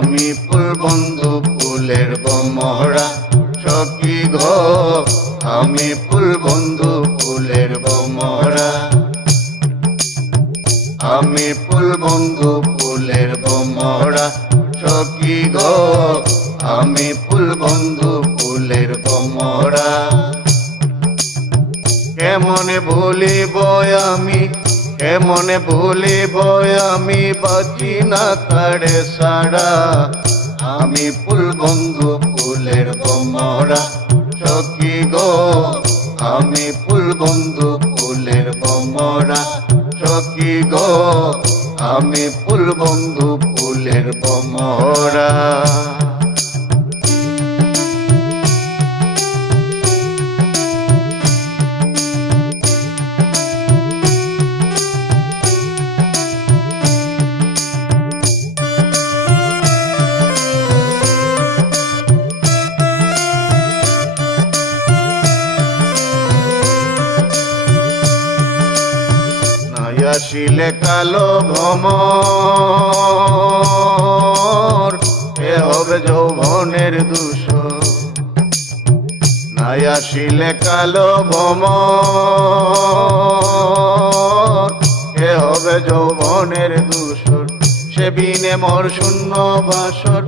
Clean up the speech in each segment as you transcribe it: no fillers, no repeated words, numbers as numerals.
আমি ফুল বন্ধু ফুলের বোমরা সখী গো আমি ফুল বন্ধু ফুলের বোমরা আমি ফুল বন্ধু ফুলের বোমরা সখী গো আমি ফুল বন্ধু ফুলের বোমরা কেমনে ভুলিব আমি কেমনে ভুলিব আমি বাঁচি না তারে ছাড়া আমি ফুল বন্ধু ফুলের বোমরা সখী গো আমি ফুল বন্ধু ফুলের বোমরা সখী গো আমি ফুল বন্ধু ফুলের বোমরা আসিলে কালো ভ্রমর এ হবে যৌবনের দূষণ নাই আসিলে কালো ভ্রমর এ হবে যৌবনের দূষণ সে বিনে মোর শূন্য বাসর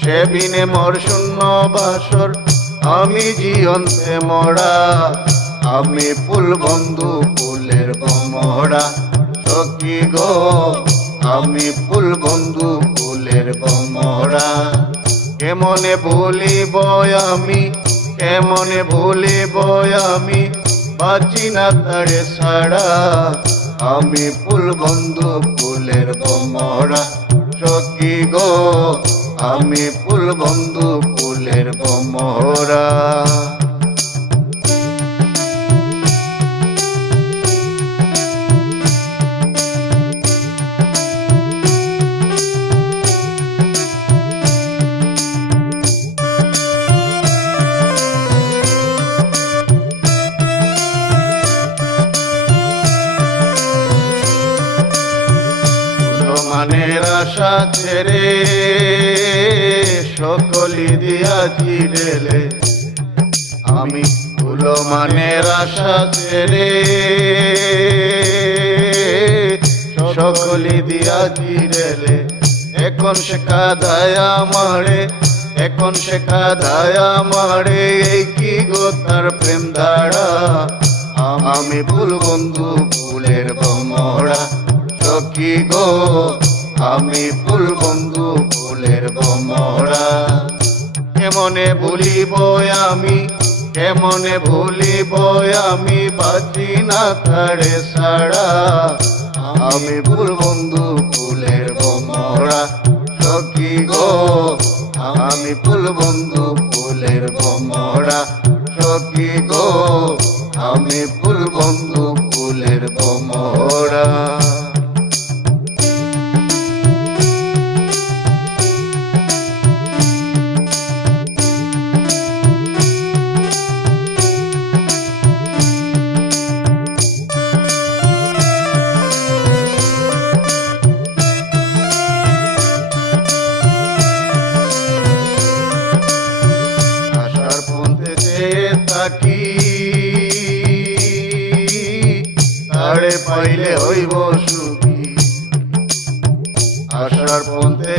সে বিনে মোর শূন্য বাসর আমি জীবন্তে মরা আমি ফুল বন্ধু ফুলের বোমরা সখী গো আমি ফুল বন্ধু ফুলের বোমরা কেমনে ভুলিব আমি কেমনে ভুলিব আমি বাঁচি না তারে ছাড়া আমি ফুল বন্ধু ফুলের বোমরা সখী গো আমি ফুল বন্ধু ফুলের বোমরা মানের আশা ছেড়ে সকলি দিয়াছি রেলে আমি ফুল মানের আশা ছেড়ে সকলি দিয়াছি রেলে এখন সে কাঁদায় আমারে এখন সে কাঁদায় আমারে এই কি গো তার প্রেম ধারা আমি ফুল বন্ধু ফুলের বোমরা সখী গো আমি ফুল বন্ধু ফুলের বোমরা কেমনে ভুলিব আমি কেমনে ভুলিব আমি বাঁচি না তারে ছাড়া আমি ফুল বন্ধু ফুলের বোমরা সখী গো আমি ফুল বন্ধু ফুলের বোমরা সখী গো আমি ফুল বন্ধু ফুলের বোমরা থাকি তারে পাইলে হইব সুখী আশার পথে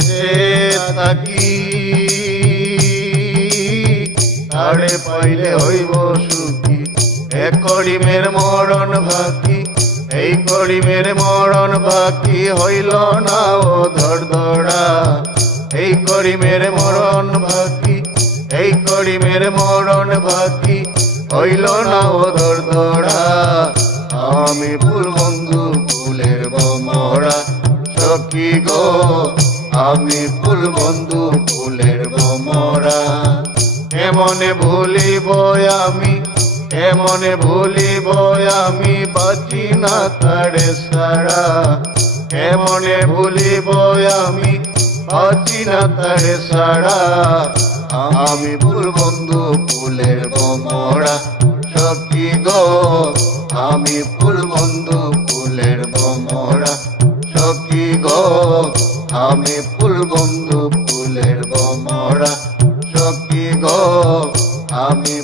থাকি তারে পাইলে হইব সুখী এক করিমের মরণ বাকি এই করিমের মরণ বাকি হইল না ও ধড়ধড়া এই করিমের মরণ বাকি এই করিমের মরণ বাকি হইল না ও ধড়ধড়া আমি ফুল বন্ধু ফুলের বোমরা সখী গো আমি ফুল বন্ধু ফুলের বোমরা কেমনে ভুলিব আমি কেমনে ভুলিব আমি বাঁচি না তারে ছাড়া কেমনে ভুলিব আমি বাঁচি না তারে ছাড়া আমি ফুল বন্ধু ফুলের বোমরা সখী গো আমি ফুল বন্ধু ফুলের বোমরা সখী গো আমি ফুল বন্ধু ফুলের বমরা সখী গো আমি